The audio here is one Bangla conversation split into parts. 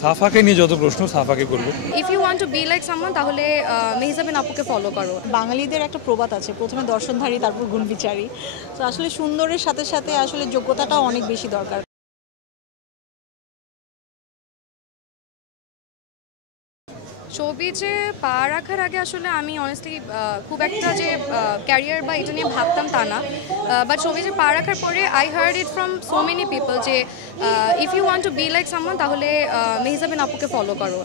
সাফাকে নিয়ে যত প্রশ্ন সাফাকে করব। If you want to be like someone তাহলে মেহজাবিন আপুকে ফলো করো। বাঙালিদের একটা প্রবাদ আছে, প্রথমে দর্শনধারী তারপর গুণবিচারী। তো আসলে সুন্দরের সাথে সাথে আসলে যোগ্যতাটাও অনেক বেশি দরকার। শোবিজে পা রাখার আগে আসলে আমি অনেস্টলি খুব একটা যে ক্যারিয়ার বা এটা নিয়ে ভাবতাম তা না, বাট শোবিজে পা রাখার পরে I heard it from so many people যে if you want to be like someone তাহলে মেহজাবিন আপুকে ফলো করো।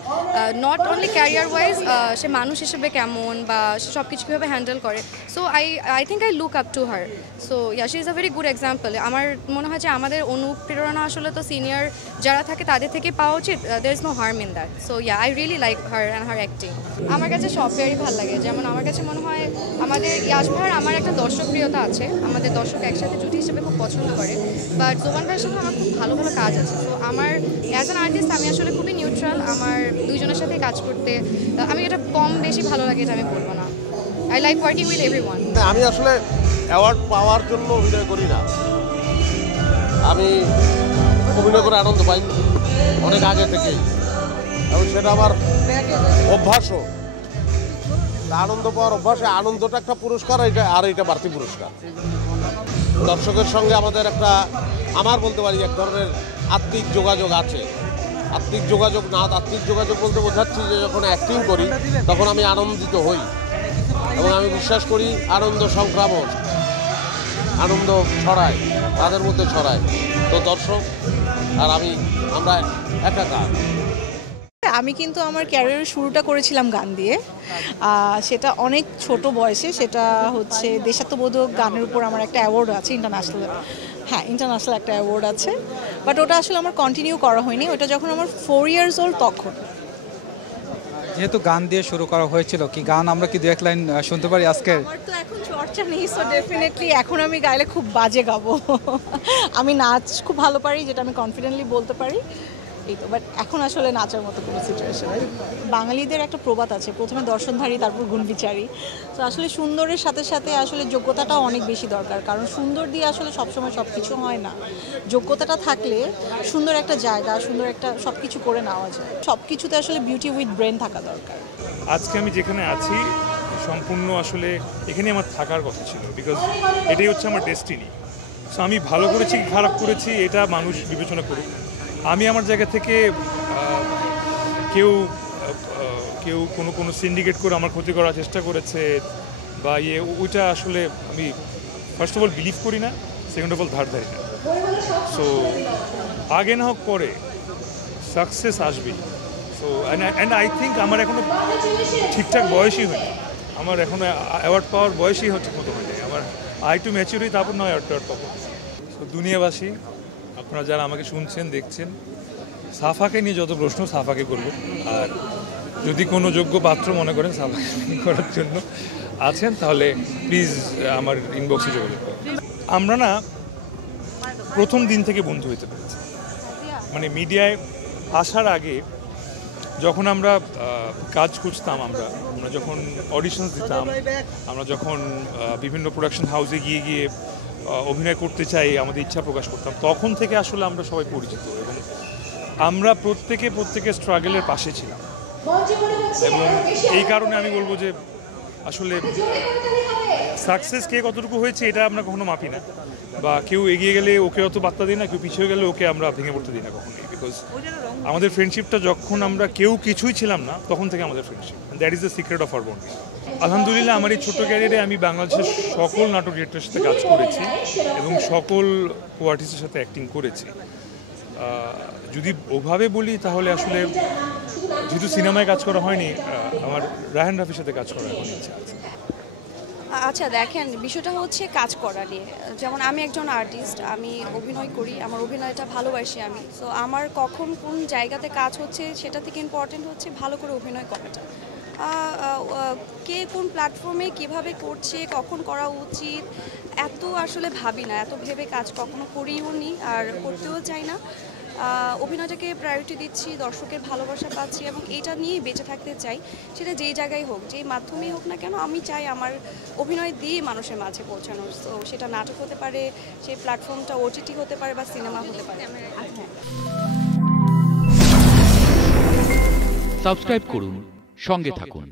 নট অনলি ক্যারিয়ার ওয়াইজ, সে মানুষ হিসেবে কেমন বা সে সব কিছু কীভাবে হ্যান্ডেল করে। So I think I look up to her. So yeah, she is a very good example. আমার মনে হয় যে আমাদের অনুপ্রেরণা আসলে তো সিনিয়র যারা থাকে তাদের থেকে পাওয়া উচিত। There is no harm in that. So yeah, I really like her and her acting. আমার কাছে সফটওয়্যারই ভালো লাগে। যেমন আমার কাছে মনে হয় আমাদের ইয়াশ ভাইয়ের আমার একটা দর্শকপ্রিয়তা আছে, আমাদের দর্শক একসাথে জুটি হিসেবে খুব পছন্দ করে। বাট জোবান ভাইয়ের সাথে আমার খুব ভালো ভালো কাজ আছে। তো আমার অ্যাজ অ্যান আর্টিস্ট আমি আসলে খুবই নিউট্রাল। আমার দুইজনের সাথে কাজ করতে আমি এটা কম বেশি ভালো লাগে এটা আমি বলবো না। I like working with everyone. আমি আসলে অ্যাওয়ার্ড পাওয়ার জন্য অভিনয় করি না, আমি অভিনয় করে আনন্দ পাই অনেক আগে থেকেই, এবং সেটা আমার অভ্যাসও। আনন্দ পাওয়ার অভ্যাসে আনন্দটা একটা পুরস্কার, এটা বাড়তি পুরস্কার। দর্শকের সঙ্গে আমাদের একটা, আমার বলতে পারি এক ধরনের আত্মিক যোগাযোগ আছে। আত্মিক যোগাযোগ বলতে বোঝাচ্ছি যে যখন অ্যাক্টিং করি তখন আমি আনন্দিত হই, এবং আমি বিশ্বাস করি আনন্দ সংক্রামক, আনন্দ ছড়ায়, তাদের মধ্যে ছড়ায়। তো দর্শক আর আমরা একাকার। আমি কিন্তু আমার ক্যারিয়ারের শুরুটা করেছিলাম গান দিয়ে, সেটা অনেক ছোট বয়সে। সেটা হচ্ছে দেশাত্মবোধক গানের উপর আমার একটা অ্যাওয়ার্ড আছে, ইন্টারন্যাশনাল একটা অ্যাওয়ার্ড আছে। বাট ওটা আসলে আমার কন্টিনিউ করা হয়নি। ওটা যখন আমার 4 years old তখন। যেহেতু গান দিয়ে শুরু করা হয়েছিল, কি গান আমরা কি 2-1 লাইন শুনতে পারি আজকে? আমার তো এখন চর্চা নেই, সো ডেফিনেটলি এখন আমি গাইলে খুব বাজে গাবো। আমি নাচ খুব ভালো পারি, যেটা আমি কনফিডেন্টলি বলতে পারি, এই তো। বাট এখন আসলে নাচার মতো কোনো সিচুয়েশন। বাঙালিদের একটা প্রবাদ আছে, প্রথমে দর্শনধারী তারপর গুণবিচারী। তো আসলে সুন্দরের সাথে সাথে আসলে যোগ্যতাটাও অনেক বেশি দরকার, কারণ সুন্দর দিয়ে আসলে সবসময় সব কিছু হয় না। যোগ্যতাটা থাকলে সুন্দর একটা জায়গা, সুন্দর একটা সব কিছু করে নেওয়া যায়। সব কিছুতে আসলে বিউটি উইথ ব্রেন থাকা দরকার। আজকে আমি যেখানে আছি সম্পূর্ণ আসলে এখানে আমার থাকার কথা ছিল, বিকজ এটাই হচ্ছে আমার ডেস্টিনি। সো আমি ভালো করেছি কি খারাপ করেছি এটা মানুষ বিবেচনা করুক। আমি আমার জায়গা থেকে কেউ কোনো সিন্ডিকেট করে আমার ক্ষতি করার চেষ্টা করেছে বা ওইটা আসলে আমি ফার্স্ট অফ অল বিলিভ করি না, সেকেন্ড অফ অল ধার ধারি না। সো আগে না হোক পরে সাকসেস আসবেই। সো অ্যান্ড আই থিঙ্ক আমার এখনও ঠিকঠাক বয়সই হয়নি, আমার এখনও অ্যাওয়ার্ড পাওয়ার বয়সই ঠিক মতো হয়নি। আমার একটু ম্যাচিউর হই, তারপর নয় অ্যাওয়ার্ড পাবো। সো দুনিয়াবাসী, আপনারা যারা আমাকে শুনছেন দেখছেন, সাফাকে নিয়ে যত প্রশ্ন সাফাকে করব। আর যদি কোনো যোগ্য পাত্র মনে করেন সাফাকে করার জন্য আছেন তাহলে প্লিজ আমার ইনবক্সে যোগাযোগ করুন। আমরা না প্রথম দিন থেকে বন্ধু হতে পেরেছি, মানে মিডিয়ায় আসার আগে যখন আমরা কাজ খুঁজতাম, আমরা যখন অডিশনস দিতাম, আমরা যখন বিভিন্ন প্রোডাকশন হাউসে গিয়ে অভিনয় করতে চাই আমাদের ইচ্ছা প্রকাশ করতাম, তখন থেকে আসলে আমরা সবাই পরিচিত এবং আমরা প্রত্যেকে স্ট্রাগলের পাশে ছিলাম। এবং এই কারণে আমি বলবো যে আসলে সাকসেস কে কতটুকু হয়েছে এটা আমরা কখনো মাপি না, বা কেউ এগিয়ে গেলে ওকে অত বার্তা দিই না, কেউ পিছিয়ে গেলে ওকে আমরা ভেঙে পড়তে দিই না কখনোই। বিকজ আমাদের ফ্রেন্ডশিপটা যখন আমরা কেউ কিছুই ছিলাম না তখন থেকে আমাদের friendship, that is the secret of our bonding. আলহামদুলিল্লাহ আমার এই ছোটো ক্যারিয়ারে আমি বাংলাদেশের সকল নাটক ডিরেক্টরের সাথে কাজ করেছি এবং সকল কো আর্টিস্টের সাথে অ্যাক্টিং করেছি। যদি ওভাবে বলি তাহলে আসলে যেহেতু সিনেমায় কাজ করা হয়নি, আমার রায়হান রাফির সাথে কাজ করার এখন ইচ্ছা আছে। আচ্ছা দেখেন, বিষয়টা হচ্ছে কাজ করা নিয়ে। যেমন আমি একজন আর্টিস্ট, আমি অভিনয় করি, আমার অভিনয়টা ভালোবাসি আমি। তো আমার কখন কোন জায়গাতে কাজ হচ্ছে সেটা থেকে ইম্পর্টেন্ট হচ্ছে ভালো করে অভিনয় করাটা। কে কোন প্ল্যাটফর্মে কিভাবে করছে, কখন করা উচিত এত আসলে ভাবি না, এত ভেবে কাজ কখনো করিও নি আর করতেও চাই না। অভিনয়টাকে প্রায়োরিটি দিচ্ছি, দর্শকের ভালোবাসা পাচ্ছি এবং এটা নিয়েই বেঁচে থাকতে চাই। সেটা যেই জায়গায় হোক, যেই মাধ্যমেই হোক না কেন, আমি চাই আমার অভিনয় দিয়ে মানুষের মাঝে পৌঁছানোর। তো সেটা নাটক হতে পারে, সেই প্ল্যাটফর্মটা OTT হতে পারে বা সিনেমা হতে পারে। হ্যাঁ। সাবস্ক্রাইব করুন, সঙ্গে থাকুন।